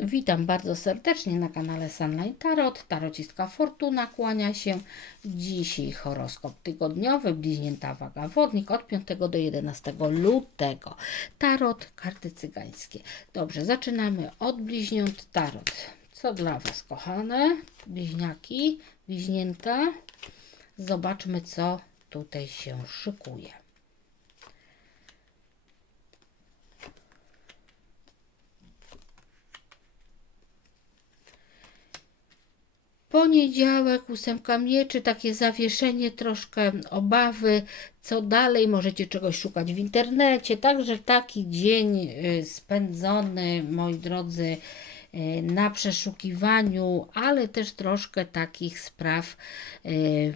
Witam bardzo serdecznie na kanale Sunlight Tarot. Tarocistka Fortuna kłania się. Dzisiaj horoskop tygodniowy, bliźnięta waga wodnik od 5 do 11 lutego. Tarot, karty cygańskie. Dobrze, zaczynamy od bliźniąt Tarot. Co dla Was, kochane bliźniaki, bliźnięta? Zobaczmy, co tutaj się szykuje. Poniedziałek, ósemka mieczy, takie zawieszenie, troszkę obawy, co dalej, możecie czegoś szukać w internecie, także taki dzień y, spędzony, moi drodzy, y, na przeszukiwaniu, ale też troszkę takich spraw y,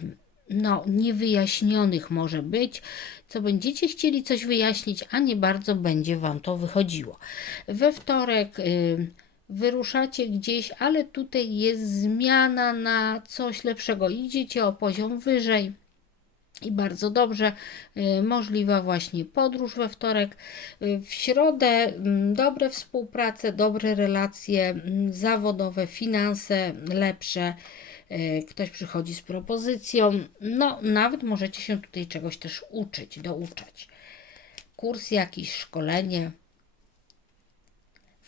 no, niewyjaśnionych może być, co będziecie chcieli coś wyjaśnić, a nie bardzo będzie Wam to wychodziło. We wtorek wyruszacie gdzieś, ale tutaj jest zmiana na coś lepszego. Idziecie o poziom wyżej. I bardzo dobrze, y, możliwa właśnie podróż we wtorek. Y, W środę mm, dobre współprace, dobre relacje mm, zawodowe, finanse lepsze. Y, Ktoś przychodzi z propozycją. No, nawet możecie się tutaj czegoś też uczyć, douczać. Kurs jakiś, szkolenie.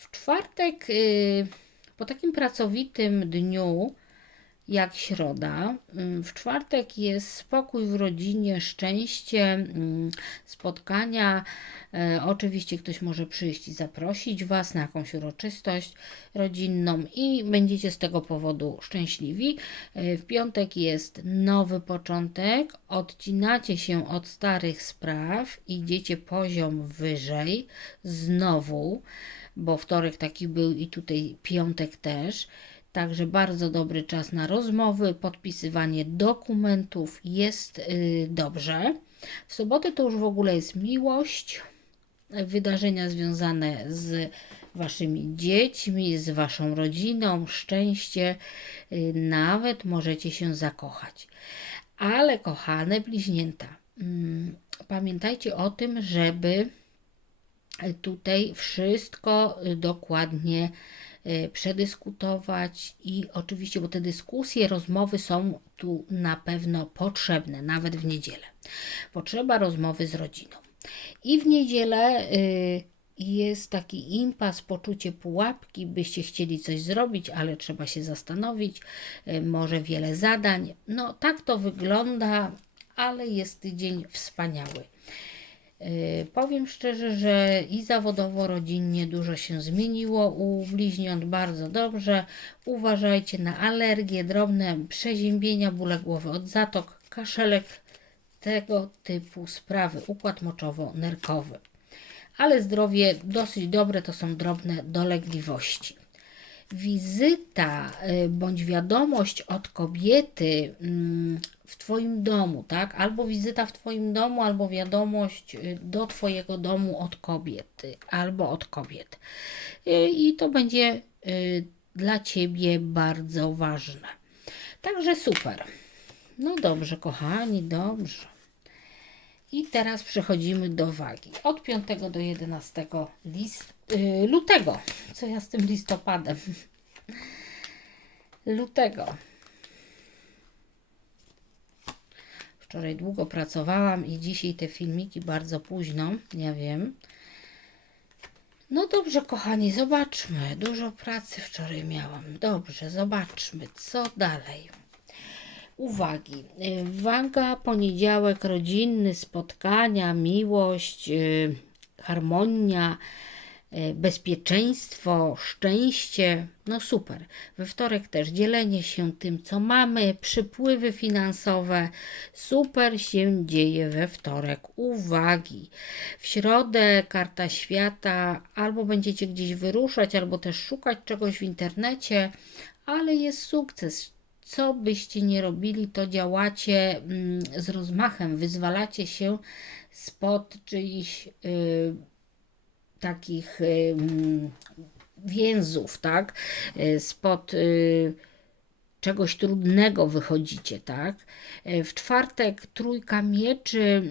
W czwartek, y, po takim pracowitym dniu, jak środa, ym, w czwartek jest spokój w rodzinie, szczęście, ym, spotkania. E, Oczywiście ktoś może przyjść i zaprosić Was na jakąś uroczystość rodzinną i będziecie z tego powodu szczęśliwi. E, W piątek jest nowy początek, odcinacie się od starych spraw, idziecie poziom wyżej, znowu bo wtorek taki był i tutaj piątek też. Także bardzo dobry czas na rozmowy, podpisywanie dokumentów jest y, dobrze. W sobotę to już w ogóle jest miłość, wydarzenia związane z waszymi dziećmi, z waszą rodziną, szczęście, y, nawet możecie się zakochać. Ale kochane bliźnięta, mm, pamiętajcie o tym, żeby tutaj wszystko y, dokładnie y, przedyskutować i oczywiście, bo te dyskusje, rozmowy są tu na pewno potrzebne, nawet w niedzielę. Potrzeba rozmowy z rodziną. I w niedzielę y, jest taki impas, poczucie pułapki, byście chcieli coś zrobić, ale trzeba się zastanowić, może wiele zadań. No tak to wygląda, ale jest tydzień wspaniały. Yy, Powiem szczerze, że i zawodowo, rodzinnie dużo się zmieniło u bliźniąt, bardzo dobrze. Uważajcie na alergie, drobne przeziębienia, bóle głowy od zatok, kaszelek, tego typu sprawy, układ moczowo-nerkowy. Ale zdrowie dosyć dobre, to są drobne dolegliwości wizyta y, bądź wiadomość od kobiety mm, w Twoim domu, tak? Albo wizyta w Twoim domu, albo wiadomość y, do Twojego domu od kobiety, albo od kobiet. Y, I to będzie y, dla Ciebie bardzo ważne. Także super. No dobrze, kochani, dobrze. I teraz przechodzimy do wagi. Od 5 do 11 list, lutego. Co ja z tym listopadem? lutego. Wczoraj długo pracowałam i dzisiaj te filmiki bardzo późno, ja wiem. No dobrze, kochani, zobaczmy. Dużo pracy wczoraj miałam. Dobrze, zobaczmy, co dalej. Uwagi. Y, Waga, poniedziałek rodzinny, spotkania, miłość, y, harmonia, bezpieczeństwo, szczęście. No super. We wtorek też dzielenie się tym, co mamy, przypływy finansowe. Super się dzieje we wtorek. Uwagi. W środę karta świata, albo będziecie gdzieś wyruszać, albo też szukać czegoś w internecie, ale jest sukces co byście nie robili, to działacie mm, z rozmachem, wyzwalacie się spod czyichś y, takich więzów, tak? Y, spod y, czegoś trudnego wychodzicie, tak? Y, W czwartek trójka mieczy,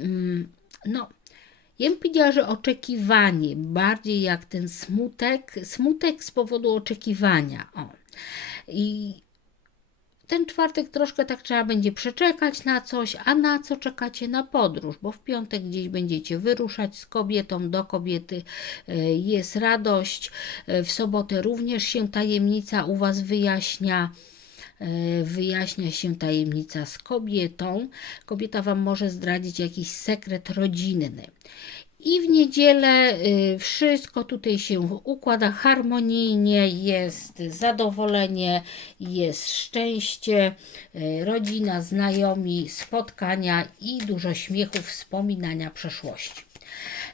no Ja bym powiedziała, że oczekiwanie, bardziej jak ten smutek, smutek z powodu oczekiwania. O. I ten czwartek troszkę tak trzeba będzie przeczekać na coś, a na co czekacie na podróż, bo w piątek gdzieś będziecie wyruszać z kobietą do kobiety, e, jest radość. E, W sobotę również się tajemnica u Was wyjaśnia. E, Wyjaśnia się tajemnica z kobietą. Kobieta Wam może zdradzić jakiś sekret rodzinny. I w niedzielę y, wszystko tutaj się układa harmonijnie, jest zadowolenie, jest szczęście, y, rodzina, znajomi, spotkania i dużo śmiechu, wspominania przeszłości.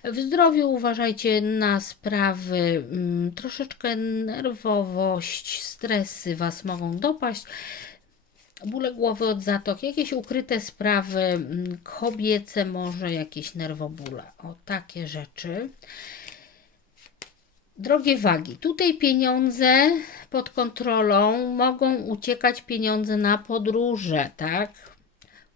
W zdrowiu uważajcie na sprawy, mm, troszeczkę nerwowość, stresy Was mogą dopaść bóle głowy od zatok, jakieś ukryte sprawy mm, kobiece, może jakieś nerwobóle. O takie rzeczy. Drogie wagi, tutaj pieniądze pod kontrolą, mogą uciekać pieniądze na podróże, tak?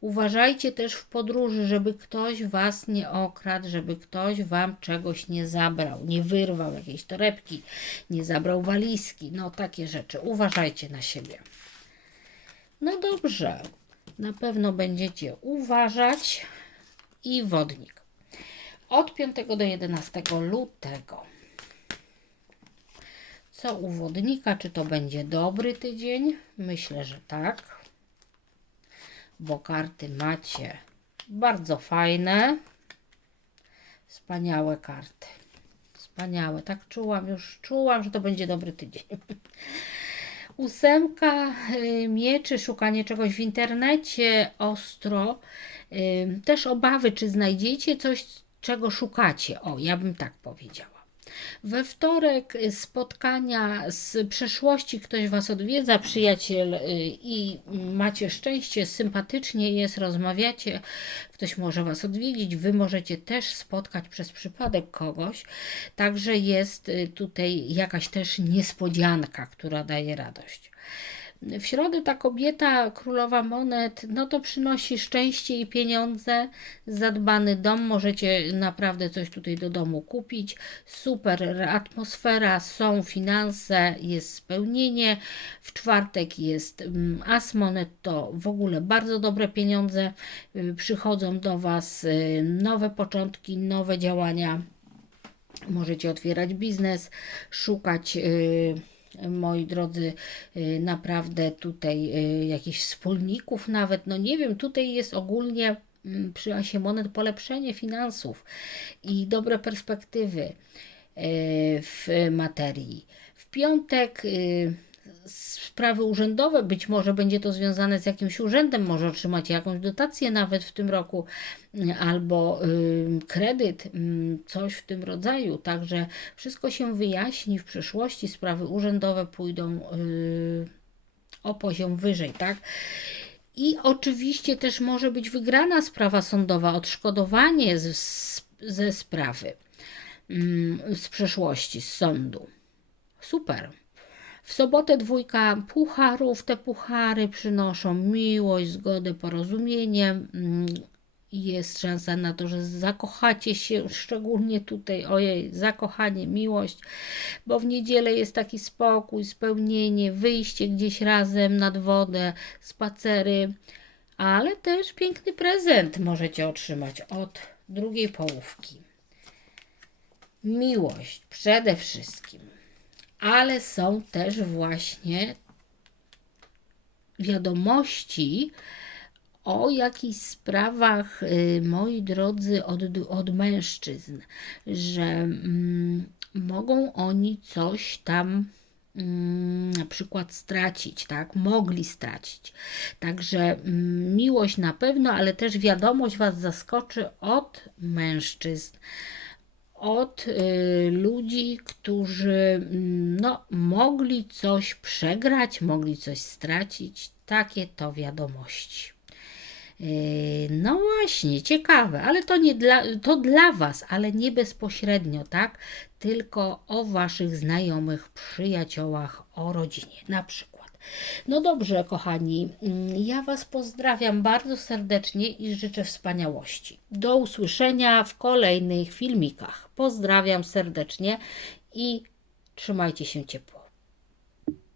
Uważajcie też w podróży, żeby ktoś Was nie okradł, żeby ktoś Wam czegoś nie zabrał, nie wyrwał jakiejś torebki, nie zabrał walizki, no takie rzeczy. Uważajcie na siebie. No dobrze, na pewno będziecie uważać. I wodnik. Od 5 do 11 lutego. Co u wodnika? Czy to będzie dobry tydzień? Myślę, że tak. Bo karty macie bardzo fajne. Wspaniałe karty. Wspaniałe. Tak czułam, już czułam, że to będzie dobry tydzień. Ósemka y, mieczy, szukanie czegoś w internecie ostro. Y, Też obawy, czy znajdziecie coś, czego szukacie. O, ja bym tak powiedziała. We wtorek spotkania z przeszłości, ktoś Was odwiedza, przyjaciel, y, i macie szczęście, sympatycznie jest, rozmawiacie, ktoś może Was odwiedzić, Wy możecie też spotkać przez przypadek kogoś, także jest y, tutaj jakaś też niespodzianka, która daje radość. W środę ta kobieta, królowa monet, no to przynosi szczęście i pieniądze, zadbany dom, możecie naprawdę coś tutaj do domu kupić. Super atmosfera, są finanse, jest spełnienie. W czwartek jest mm, as monet, to w ogóle bardzo dobre pieniądze y, przychodzą do Was, y, nowe początki, nowe działania. Możecie otwierać biznes, szukać. Yy, moi drodzy, y, naprawdę tutaj y, jakichś wspólników nawet, no nie wiem, tutaj jest ogólnie mm, przy Asie Monet polepszenie finansów i dobre perspektywy y, w materii. W piątek sprawy urzędowe, być może będzie to związane z jakimś urzędem, może otrzymacie jakąś dotację nawet w tym roku, albo kredyt, coś w tym rodzaju. Także wszystko się wyjaśni w przyszłości, sprawy urzędowe pójdą y, o poziom wyżej, tak? I oczywiście też może być wygrana sprawa sądowa, odszkodowanie z, z, ze sprawy z przeszłości, z sądu. Super. W sobotę dwójka pucharów. Te puchary przynoszą miłość, zgodę, porozumienie. Mm, Jest szansa na to, że zakochacie się, szczególnie tutaj, ojej, zakochanie, miłość, bo w niedzielę jest taki spokój, spełnienie, wyjście gdzieś razem nad wodę, spacery, ale też piękny prezent możecie otrzymać od drugiej połówki. Miłość przede wszystkim ale są też właśnie wiadomości o jakichś sprawach, y, moi drodzy, od, od mężczyzn, że mm, mogą oni coś tam mm, na przykład stracić, tak? Mogli stracić. Także mm, miłość na pewno, ale też wiadomość Was zaskoczy od mężczyzn od y, ludzi, którzy mm, no, mogli coś przegrać, mogli coś stracić. Takie to wiadomości. Y, no właśnie, ciekawe, ale to nie dla, to dla Was, ale nie bezpośrednio, tak? Tylko o Waszych znajomych, przyjaciołach, o rodzinie na przykład. No dobrze, kochani, mm, ja Was pozdrawiam bardzo serdecznie i życzę wspaniałości. Do usłyszenia w kolejnych filmikach. Pozdrawiam serdecznie i trzymajcie się ciepło.